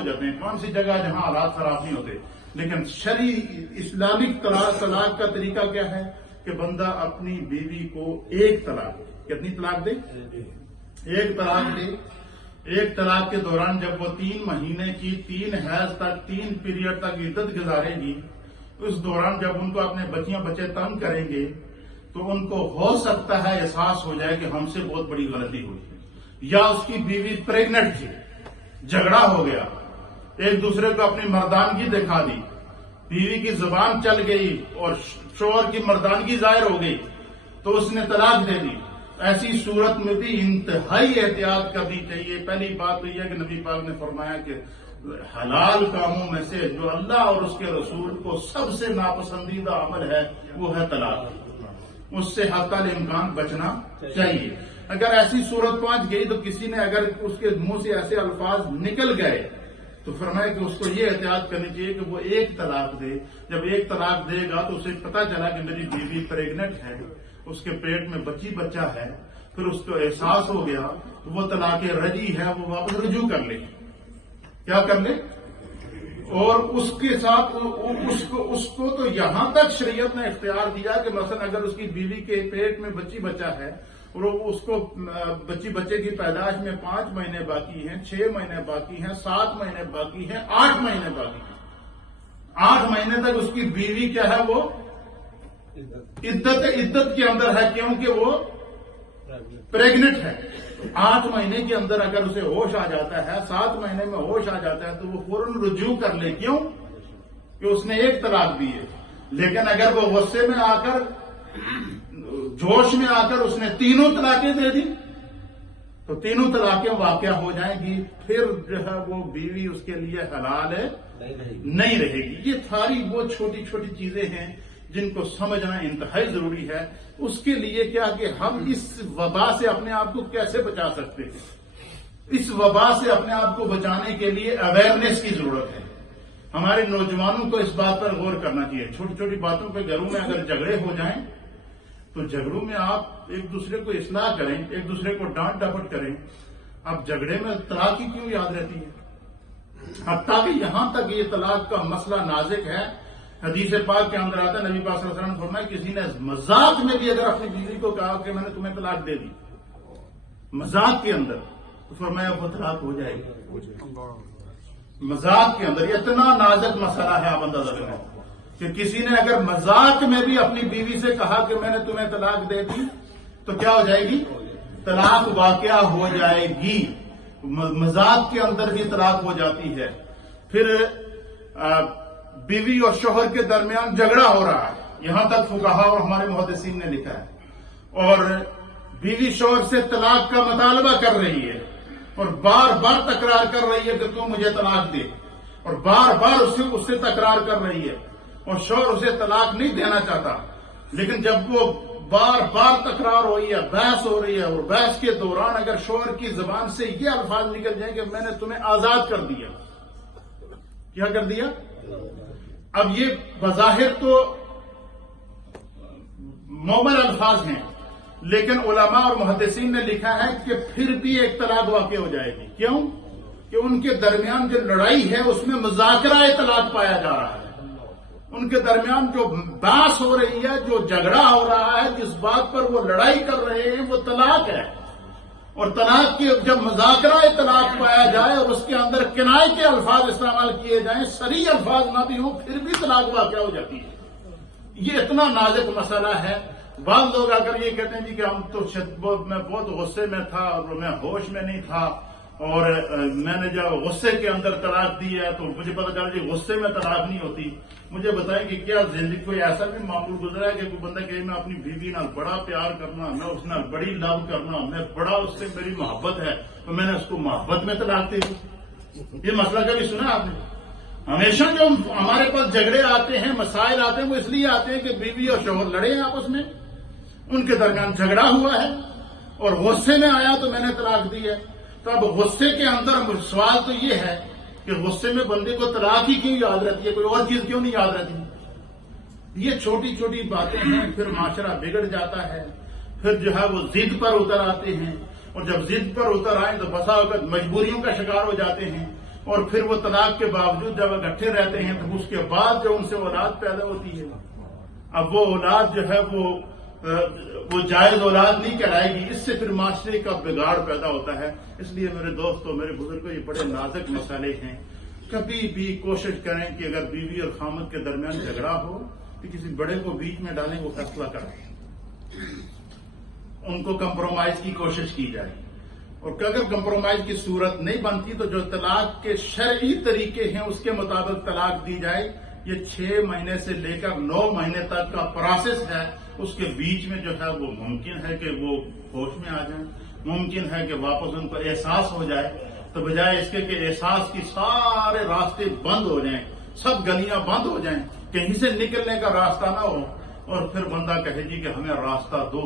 ہو جاتے ہیں. کون سی جگہ جہاں حالات خراب نہیں ہوتے. لیکن شرعی اسلامک طلاق کا طریقہ کیا ہے کہ بندہ اپنی بیوی کو ایک طلاق دے. کتنی طلاق دے؟ ایک طلاق دے. ایک طلاق کے دوران جب وہ 3 مہینے کی 3 حیض تک 3 پیریڈ تک عدت گزارے گی، اس دوران جب ان کو اپنے بچے تنگ کریں گے تو ان کو ہو سکتا ہے احساس ہو جائے کہ ہم سے بہت بڑی غلطی ہوئی ہے، یا اس کی بیوی پریگنٹ تھی، جھگڑا ہو گیا، ایک دوسرے کو اپنی مردانگی دکھا دی، بیوی کی زبان چل گئی اور شوہر کی مردانگی ظاہر ہو گئی تو اس نے طلاق دے دی. ایسی صورت میں بھی انتہائی احتیاط کرنی چاہیے. پہلی بات تو یہ ہے کہ نبی پاک نے فرمایا کہ حلال کاموں میں سے جو اللہ اور اس کے رسول کو سب سے ناپسندیدہ عمل ہے وہ ہے طلاق. اس سے حتی الامکان بچنا چاہیے. اگر ایسی صورت پہنچ گئی تو کسی نے اگر اس کے منہ سے ایسے الفاظ نکل گئے تو فرمایا کہ اس کو یہ احتیاط کرنی چاہیے کہ وہ ایک طلاق دے. جب ایک طلاق دے گا تو اسے پتا چلا کہ میری بیوی پریگنٹ ہے، اس کے پیٹ میں بچہ ہے، پھر اس کو احساس ہو گیا تو وہ طلاق رجعی ہے، وہ واپس رجوع کر لے. کیا کر لے؟ اور اس کے ساتھ اس کو تو یہاں تک شریعت نے اختیار دیا کہ مثلا اگر اس کی بیوی کے پیٹ میں بچہ ہے اور اس کو بچے کی پیدائش میں 5 مہینے باقی ہیں، 6 مہینے باقی ہیں، 7 مہینے باقی ہیں، 8 مہینے باقی ہیں، 8 مہینے تک اس کی بیوی کیا ہے؟ وہ عدت کے اندر ہے کیونکہ وہ پریگنٹ ہے. 8 مہینے کے اندر اگر اسے ہوش آ جاتا ہے، 7 مہینے میں ہوش آ جاتا ہے تو وہ فوراً رجوع کر لے. کیوں؟ کہ اس نے ایک طلاق دی ہے. لیکن اگر وہ غصے میں آ کر، جوش میں آ کر اس نے 3 طلاقیں دے دی تو 3 طلاقیں واقع ہو جائیں گی. پھر جو ہے وہ بیوی اس کے لیے حلال ہے نہیں رہے گی. یہ ساری وہ چھوٹی چھوٹی چیزیں ہیں جن کو سمجھنا انتہائی ضروری ہے. اس کے لیے کیا کہ ہم اس وبا سے اپنے آپ کو کیسے بچا سکتے ہیں. اس وبا سے اپنے آپ کو بچانے کے لیے اویئرنیس کی ضرورت ہے. ہمارے نوجوانوں کو اس بات پر غور کرنا چاہیے. چھوٹی چھوٹی باتوں پہ گھروں میں اگر جھگڑے ہو جائیں تو جھگڑوں میں آپ ایک دوسرے کو اصلاح کریں، ایک دوسرے کو ڈانٹ ڈپٹ کریں. اب جھگڑے میں طلاق ہی کیوں یاد رہتی ہے؟ حتیٰ کہ یہاں تک یہ طلاق کا مسئلہ نازک ہے. حدیث پاک کے اندر آتا ہے، نبی پاک صلی اللہ علیہ وسلم نے فرمایا کسی نے مذاق میں بھی اگر اپنی بیوی کو کہا کہ میں نے تمہیں طلاق دے دی مذاق کے اندر، تو فرمایا وہ طلاق ہو جائے گی. مذاق کے اندر اتنا نازک مسئلہ ہے. آپ اندازہ کریں کہ کسی نے اگر مذاق میں بھی اپنی بیوی سے کہا کہ میں نے تمہیں طلاق دے دی تو کیا ہو جائے گی؟ طلاق واقعہ ہو جائے گی. مذاق کے اندر بھی طلاق ہو جاتی ہے. پھر بیوی اور شوہر کے درمیان جھگڑا ہو رہا ہے، یہاں تک فقہا اور ہمارے محدثین نے لکھا ہے، اور بیوی شوہر سے طلاق کا مطالبہ کر رہی ہے اور بار بار تکرار کر رہی ہے کہ تم مجھے طلاق دے، اور بار بار اس سے تکرار کر رہی ہے اور شوہر اسے طلاق نہیں دینا چاہتا. لیکن جب وہ بار بار تکرار ہو رہی ہے، بحث ہو رہی ہے، اور بحث کے دوران اگر شوہر کی زبان سے یہ الفاظ نکل جائیں کہ میں نے تمہیں آزاد کر دیا. کیا کر دیا؟ اب یہ بظاہر تو نارمل الفاظ ہیں، لیکن علماء اور محدثین نے لکھا ہے کہ پھر بھی ایک طلاق واقع ہو جائے گی. کیوں؟ کہ ان کے درمیان جو لڑائی ہے اس میں مذاکرہ طلاق پایا جا رہا ہے. ان کے درمیان جو بحث ہو رہی ہے، جو جھگڑا ہو رہا ہے، جس بات پر وہ لڑائی کر رہے ہیں وہ طلاق ہے. اور طلاق کے جب مذاکرہ طلاق پایا جائے اور اس کے اندر کنائے کے الفاظ استعمال کیے جائیں، صریح الفاظ نہ بھی ہوں، پھر بھی طلاق واقع ہو جاتی ہے. یہ اتنا نازک مسئلہ ہے. بعض لوگ اگر یہ کہتے ہیں جی کہ ہم تو میں بہت غصے میں تھا اور میں ہوش میں نہیں تھا اور میں نے جب غصے کے اندر طلاق دی ہے تو مجھے پتا چلا جی غصے میں طلاق نہیں ہوتی. مجھے بتائیں کہ کیا زندگی کوئی ایسا بھی معمول گزرا ہے کہ کوئی بندہ کہے میں اپنی بیوی نال بڑا پیار کرنا، میں اس نال بڑی لو کرنا، میں بڑا اس سے میری محبت ہے تو میں نے اس کو محبت میں طلاق دی؟ یہ مسئلہ کبھی سنا آپ نے؟ ہمیشہ جو ہمارے پاس جھگڑے آتے ہیں، مسائل آتے ہیں، وہ اس لیے آتے ہیں کہ بیوی اور شوہر لڑے ہیں آپس میں، ان کے درمیان جھگڑا ہوا ہے اور غصے میں آیا تو میں نے طلاق دی ہے. تو اب غصے کے اندر سوال تو یہ ہے کہ غصے میں بندے کو طلاق ہی کیوں یاد رہتی ہے، کوئی اور چیز کیوں نہیں یاد رہتی؟ یہ چھوٹی چھوٹی باتیں ہیں. پھر معاشرہ بگڑ جاتا ہے. پھر جو ہے وہ ضد پر اتر آتے ہیں، اور جب ضد پر اتر آئیں تو بسا اوقات مجبوریوں کا شکار ہو جاتے ہیں. اور پھر وہ طلاق کے باوجود جب اکٹھے رہتے ہیں تو اس کے بعد جو ان سے اولاد پیدا ہوتی ہے، اب وہ اولاد جو ہے وہ جائز اولاد نہیں کہلائے گی، اس سے پھر معاشرے کا بگاڑ پیدا ہوتا ہے۔ اس لیے میرے دوستوں، میرے بزرگوں، یہ بڑے نازک مسئلے ہیں۔ کبھی بھی کوشش کریں کہ اگر بیوی اور خامد کے درمیان جھگڑا ہو تو کسی بڑے کو بیچ میں ڈالیں، وہ فیصلہ کریں، ان کو کمپرومائز کی کوشش کی جائے، اور اگر کمپرومائز کی صورت نہیں بنتی تو جو طلاق کے شرعی طریقے ہیں اس کے مطابق طلاق دی جائے۔ یہ 6 مہینے سے لے کر 9 مہینے تک کا پروسیس ہے، اس کے بیچ میں جو ہے وہ ممکن ہے کہ وہ ہوش میں آ جائیں، ممکن ہے کہ واپس ان کو احساس ہو جائے، تو بجائے اس کے کہ احساس کی سارے راستے بند ہو جائیں، سب گلیاں بند ہو جائیں، کہیں سے نکلنے کا راستہ نہ ہو، اور پھر بندہ کہے جی کہ ہمیں راستہ دو،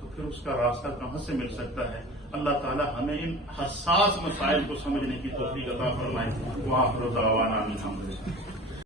تو پھر اس کا راستہ کہاں سے مل سکتا ہے؟ اللہ تعالی ہمیں ان حساس مسائل کو سمجھنے کی توفیق عطا فرمائے۔ وآخر دعوانا الحمدللہ۔